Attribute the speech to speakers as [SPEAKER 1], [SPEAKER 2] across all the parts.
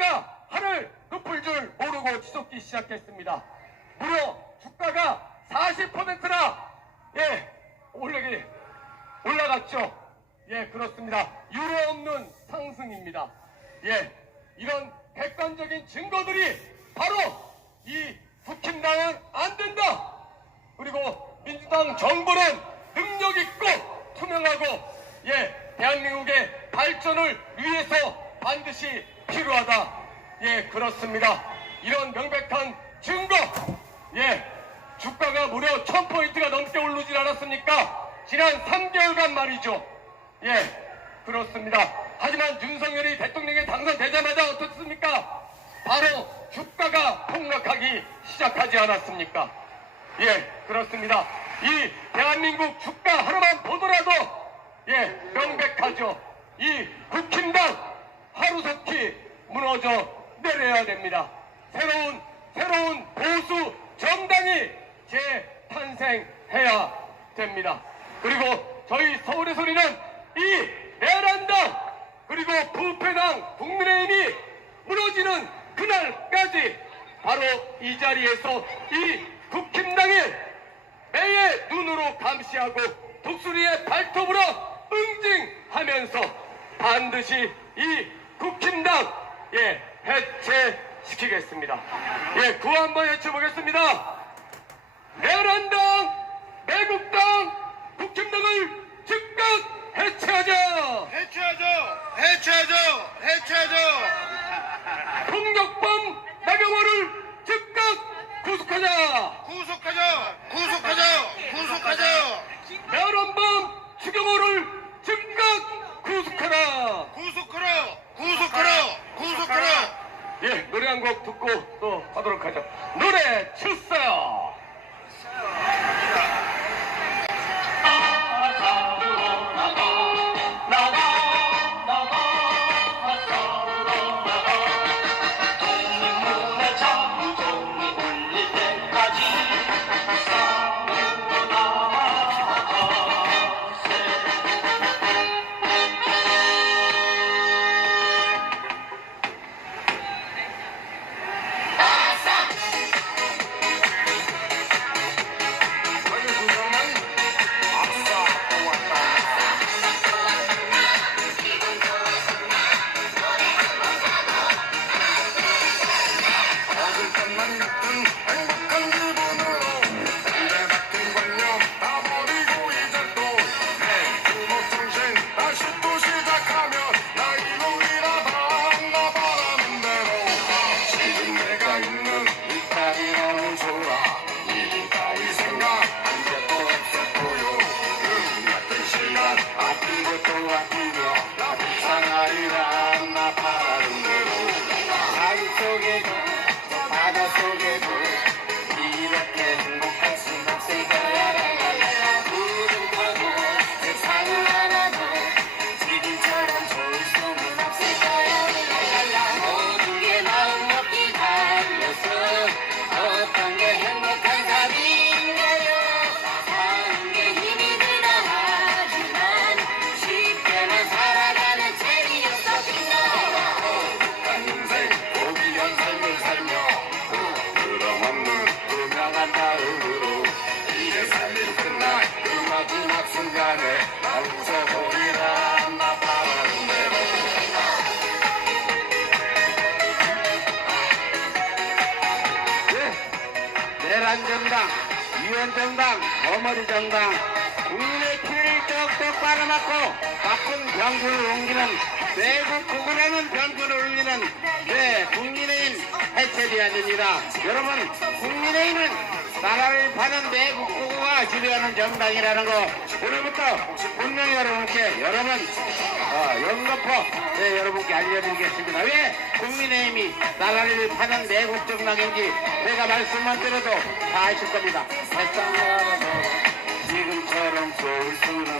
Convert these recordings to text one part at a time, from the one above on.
[SPEAKER 1] 주가가 하늘 높을 줄 모르고 치솟기 시작했습니다. 무려 주가가 40%나 예 올라기 올라갔죠. 예 그렇습니다. 유례 없는 상승입니다. 예 이런 객관적인 증거들이 바로 이 국힘당은 안 된다. 그리고 민주당 정부는 능력 있고 투명하고 예 대한민국의 발전을 위해서 반드시 필요하다. 예 그렇습니다. 이런 명백한 증거 예 주가가 무려 1000포인트가 넘게 오르질 않았습니까? 지난 3개월간 말이죠. 예 그렇습니다. 하지만 윤석열이 대통령에 당선되자마자 어떻습니까? 바로 주가가 폭락하기 시작하지 않았습니까? 예, 그렇습니다. 이 대한민국 주가 하루만 보더라도 예, 명백하죠. 이 국힘당 하루속히 무너져 내려야 됩니다. 새로운 새로운 보수 정당이 재탄생해야 됩니다. 그리고 저희 서울의 소리는 이 내란당 그리고 부패당 국민의힘이 무너지는 그날까지 바로 이 자리에서 이 국힘당을 매의 눈으로 감시하고 독수리의 발톱으로 응징하면서 반드시 이 국힘당 예 해체시키겠습니다. 예 구호 한번 외쳐보겠습니다. 내란당, 매국당, 국힘당을 즉각 해체하자.
[SPEAKER 2] 해체하죠! 해체하죠! 해체하죠!
[SPEAKER 1] 폭력범 나경원을 즉각 구속하자.
[SPEAKER 2] 구속하죠! 구속하죠! 구속하죠!
[SPEAKER 1] 대한원범 추경호를 즉각 구속하라.
[SPEAKER 2] 구속하라! 구속하라! 구속하라!
[SPEAKER 1] 예, 노래 한 곡 듣고 또 하도록 하죠.
[SPEAKER 3] 여러분, 국민의힘은 나라를 파는 내국 구구가 지배하는 정당이라는 거 오늘부터 분명히 여러분께 여러분 어, 연거포 네, 여러분께 알려드리겠습니다. 왜 국민의힘이 나라를 파는 내국 정당인지 제가 말씀만 드려도 다 아실 겁니다. 지금처럼 좋을 수는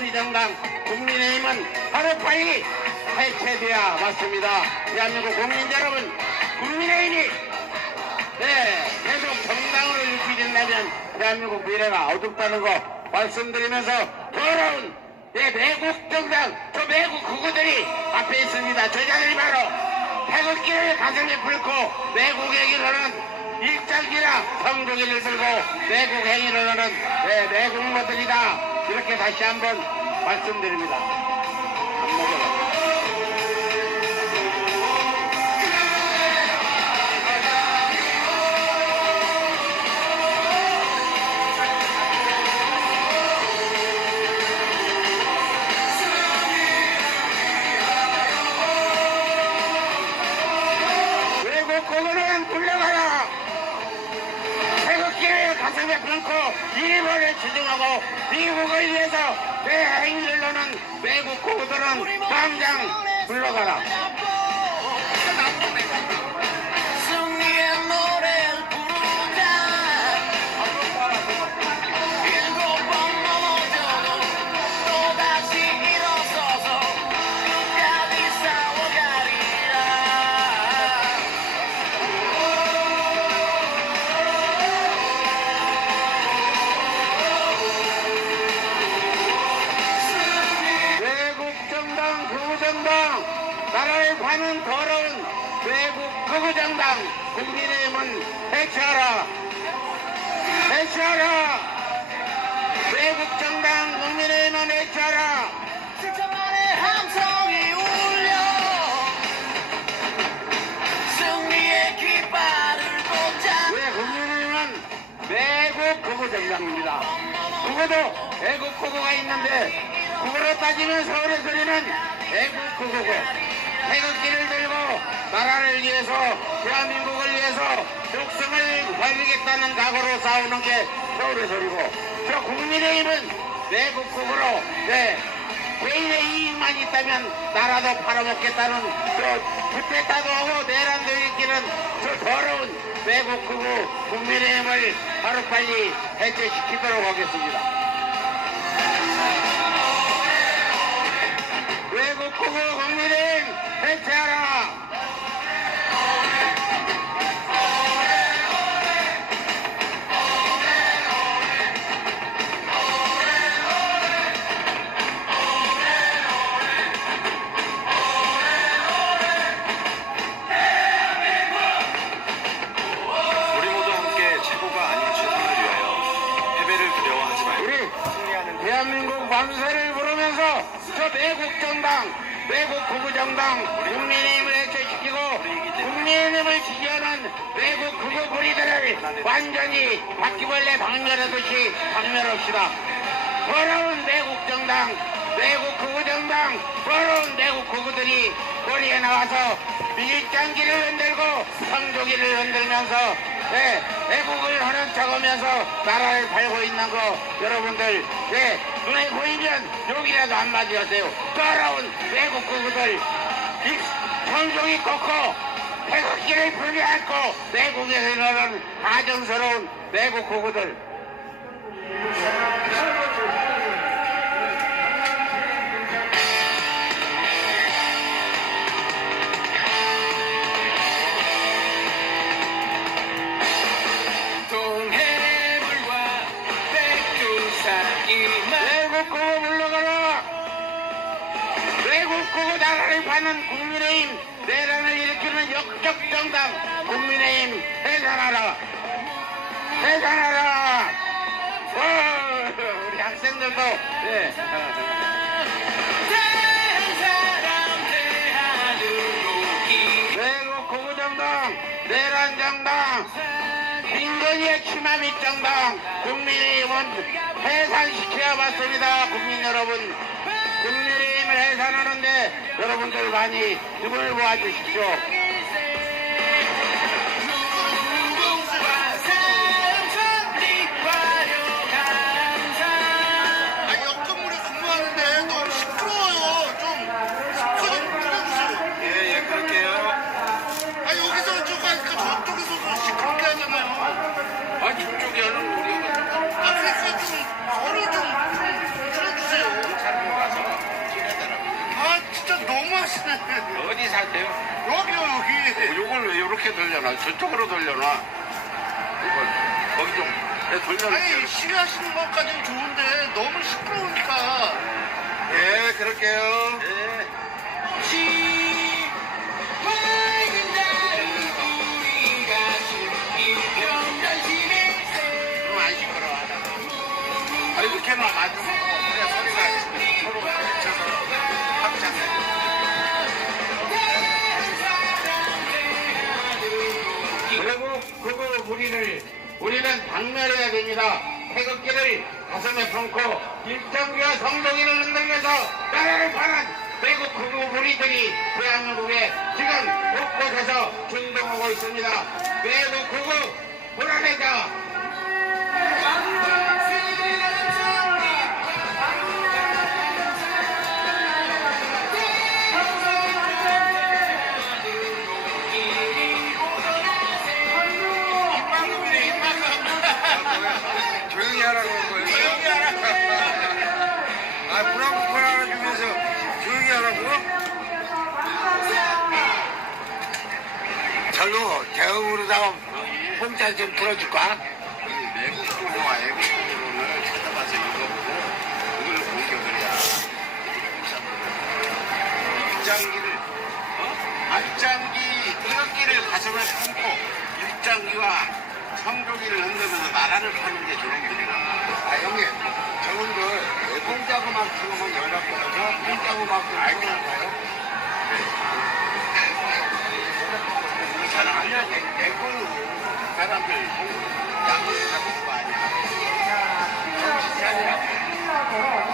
[SPEAKER 3] 더러운 거머리 정당, 국민의힘은 하루빨리 해체돼야 맞습니다. 대한민국 국민 여러분, 국민의힘이 네, 계속 정당으로 유지된다면 대한민국 미래가 어둡다는 거 말씀드리면서 더러운 네, 매국 정당, 저 매국 구구들이 앞에 있습니다. 저자들이 바로 태극기를 가슴에 매국 행위를 하는 일장기나 성조기를 들고 매국 행위를 하는 네, 매국모들이다. 이렇게 다시 한번 말씀드립니다. 더러운 외국 정당, 국민의힘은 해체하라! 해체하라! 외국 정당, 국민의힘은 해체하라!
[SPEAKER 4] 7천만의 함성이 울려 승리의 깃발을 꽂자
[SPEAKER 3] 왜 국민의힘은 외국 극우 정당입니다. 국어도 애국 국어가 있는데 국어로 따지면 서울에 소리는 애국 국어고 태극기를 들고 나라를 위해서 대한민국을 위해서 목숨을 걸리겠다는 각오로 싸우는 게 서울의 소리고 저 국민의힘은 외국 국어로 네, 개인의 이익만 있다면 나라도 팔아먹겠다는 저 부패타도 하고 내란도 일으키는 저 더러운 외국 극우 국민의힘을 하루빨리 해체시키도록 하겠습니다. 외국 극우 국민의힘 해 매국 극우 정당, 국민의힘을 해체시키고 국민의힘을 지지하는 외국 극우 부리들을 완전히 바퀴벌레 박멸하듯이 박멸합시다. 더러운 외국 정당, 외국 극우 정당, 더러운 외국 극우들이 거리에 나와서 밀장기를 흔들고 성조기를 흔들면서 네, 애국을 하는 척하면서 나라를 팔고 있는 거 여러분들 네, 눈에 보이면 욕이라도 한마디 하세요. 더러운 외국 이 성종이 꺾고 태극기를 불게 안고 외국에서 일어나는 가정스러운 외국 극우들 국어 나라를 파는 국민의힘 내란을 일으키는 역적 정당 국민의힘 해산하라! 해산하라! 어, 우리 학생들도
[SPEAKER 4] 기
[SPEAKER 3] 외국 국어 정당 내란 정당 빈곤이의 치마미 정당 국민의힘은 해산시켜야 맞습니다 국민 여러분 국민의 힘을 해산하는데 여러분들 많이 힘을 모아주십시오 돌려놔? 저쪽으로 돌려놔. 이걸 거기 좀 네, 돌려놔.
[SPEAKER 2] 아니 시위하시는 것까지는 좋은데 너무 시끄러우니까 예 그럴게요
[SPEAKER 4] 열심히
[SPEAKER 3] 그럼 안 시끄러워. 아 이렇게만 놔 우리를 우리는 박멸해야 됩니다. 태극기를 가슴에 품고 일정기와 성동이를 흔들면서 나라를 파는 외국 극우 무리들이 대한민국에 지금 곳곳에서 준동하고 있습니다. 외국 극우 불안해져 대응으로다가 공짜 좀 풀어줄까?
[SPEAKER 5] 외국 부모와 외국 부모를 찾아봐서 읽어보고 그걸 공격을 해야.
[SPEAKER 3] 일장기를 어? 앞장기 태극기를 가슴에 품고 일장기와 성조기를 흔들면서 나라를 파는 게 저놈들이라
[SPEAKER 5] 아, 형님. 저분들 공짜고만 들어오면 연락 받아서 공짜고만 들어오면
[SPEAKER 3] 아 니야 내, 내 거는 그 사람들 양을 잡을 거 아니야 정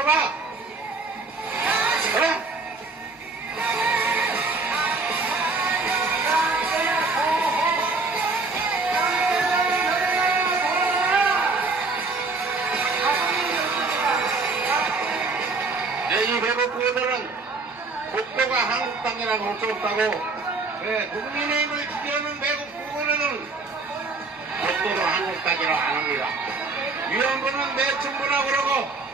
[SPEAKER 3] 외쳐봐 그래? 네, 이 외국 그들은 독도가 한국 땅이라고 할 수 없다고 네, 국민의힘을 지지하는 그들은 독도도 한국 땅이라고 안 합니다. 위원부는 매춘부라고 그러고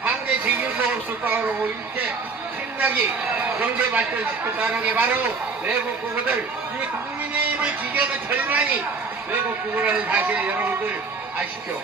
[SPEAKER 3] 한계 지금도 없었다고 이렇게 생각이 경제 발전시켰다는 게 바로 외국 국어들 이 국민의힘을 지지하는 절반이 외국 국어라는 사실 여러분들 아시죠?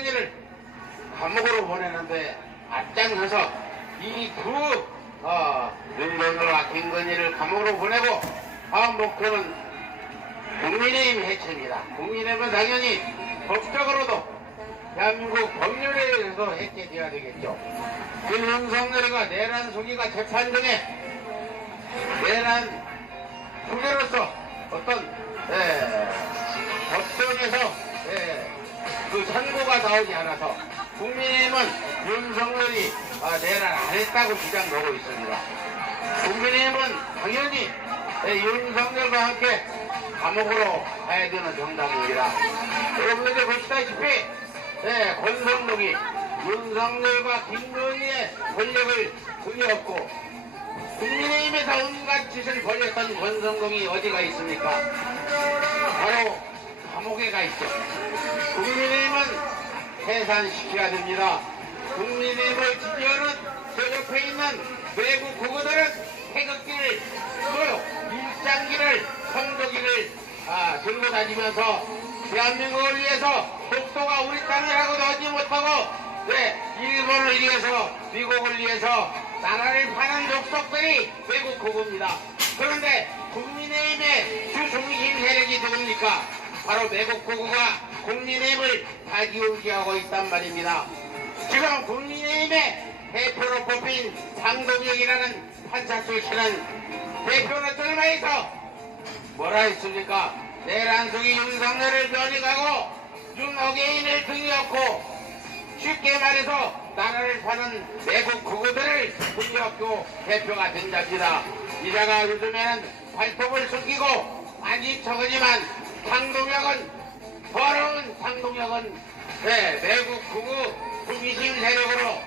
[SPEAKER 3] 김건희를 감옥으로 보내는데 앞장서서 이두 어, 윤석열과 김건희를 감옥으로 보내고 다음 목표는 국민의힘 해체입니다. 국민의힘은 당연히 법적으로도 대한민국 법률에 의해서 해체돼야 되겠죠. 그 윤석열이가 내란 소기가 재판 중에 내란 후계로서 어떤 예, 법정에서 예, 그 선고가 나오지 않아서 국민의힘은 윤석열이 아, 내란 안 했다고 주장하고 있습니다. 국민의힘은 당연히 예, 윤석열과 함께 감옥으로 가야 되는 정당입니다. 여러분들 보시다시피 예, 권성동이 윤석열과 김건희의 권력을 등에업고 국민의힘에서 온갖 짓을 벌였던 권성동이 어디가 있습니까? 바로 감옥에 가 있죠. 국민의힘은 해산시켜야 됩니다. 국민의힘을 지지하는 저 옆에 있는 외국 구구들은 태극기를 또요 일장기를 성조기를 아, 들고 다니면서 대한민국을 위해서 독도가 우리 땅이라고도 하지 못하고 네, 일본을 위해서 미국을 위해서 나라를 파는 족속들이 외국 구구입니다. 그런데 국민의힘의 주중심 세력이 누굽니까? 바로 외국 구구가 국민의힘을 다기우기하고 있단 말입니다. 지금 국민의힘의 대표로 뽑힌 장동혁이라는 판사 출신은 대표로 출마해서 뭐라 했습니까? 내란 속이 윤석열을 변해가고 윤호개인을 등이었고 쉽게 말해서 나라를 파는 외국 구구들을 등이었고 대표가 된답니다. 이자가 요즘에는 발톱을 숨기고 아직 적으지만 장동혁은 더러운 장동혁은 네, 외국 구구 부기심 세력으로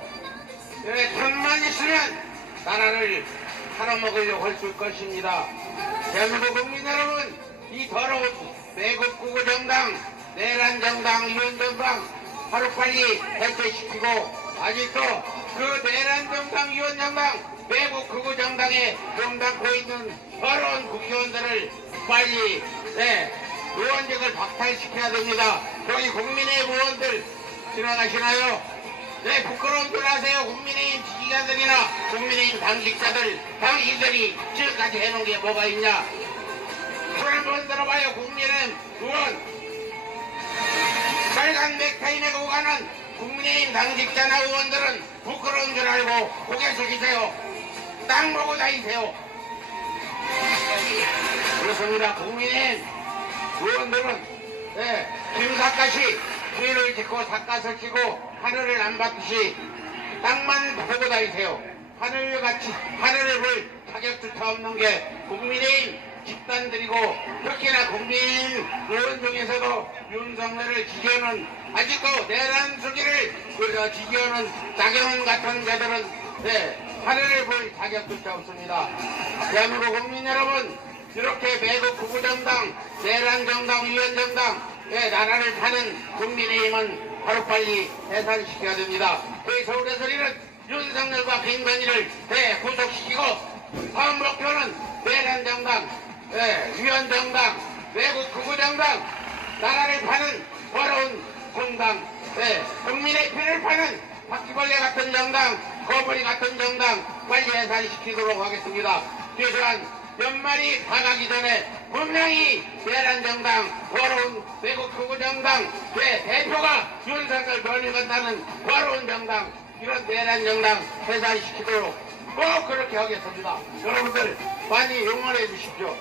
[SPEAKER 3] 네, 천만 있으면 나라를 팔아먹으려고 할 것입니다. 대한민국 국민 여러분, 이 더러운 외국 구구 정당, 내란 정당, 이원 정당 하루빨리 해체시키고 아직도 그 내란 정당, 이원 정당, 외국 구구 정당에 정당코 있는 더러운 국회의원들을 빨리 네, 의원직을 박탈시켜야 됩니다. 저희 국민의 의원들 지나가시나요? 네, 부끄러운 줄 아세요. 국민의힘 지지자들이나 국민의힘 당직자들, 당신들이 지금까지 해놓은 게 뭐가 있냐? 한번 들어봐요. 국민의힘 의원. 빨간 넥타이 메고 가는 국민의힘 당직자나 의원들은 부끄러운 줄 알고 고개 숙이세요. 땅 보고 다니세요. 그렇습니다. 국민의힘 의원들은 네, 김삿갓이 뒤를 짓고 삿갓을 치고 하늘을 안 받듯이 땅만 보고 다니세요. 하늘을 같이 하늘을 볼 자격조차 없는 게 국민의힘 집단들이고 특히나 국민 의원 중에서도 윤석열을 지지하는 아직도 내란 수기를 그 지지하는 나경원 같은 자들은 네, 하늘을 볼 자격조차 없습니다. 대한민국 국민 여러분 이렇게 매국 구구정당, 내란정당, 위원정당, 예, 나라를 파는 국민의힘은 하루빨리 해산시켜야 됩니다. 저희 서울의 소리는 윤석열과 김건희를 예, 구속시키고 다음 목표는 내란정당, 예, 위원정당, 외국 구구정당, 나라를 파는 더러운 정당, 예, 국민의 피를 파는 바퀴벌레 같은 정당, 거머리 같은 정당 빨리 해산시키도록 하겠습니다. 최소한 연말이 다가기 전에 분명히 내란 정당, 더러운 외국 구구 정당, 내 대표가 윤석열 변해간다는 더러운 정당, 이런 내란 정당 해산시키도록 꼭 그렇게 하겠습니다. 여러분들 많이 응원해 주십시오.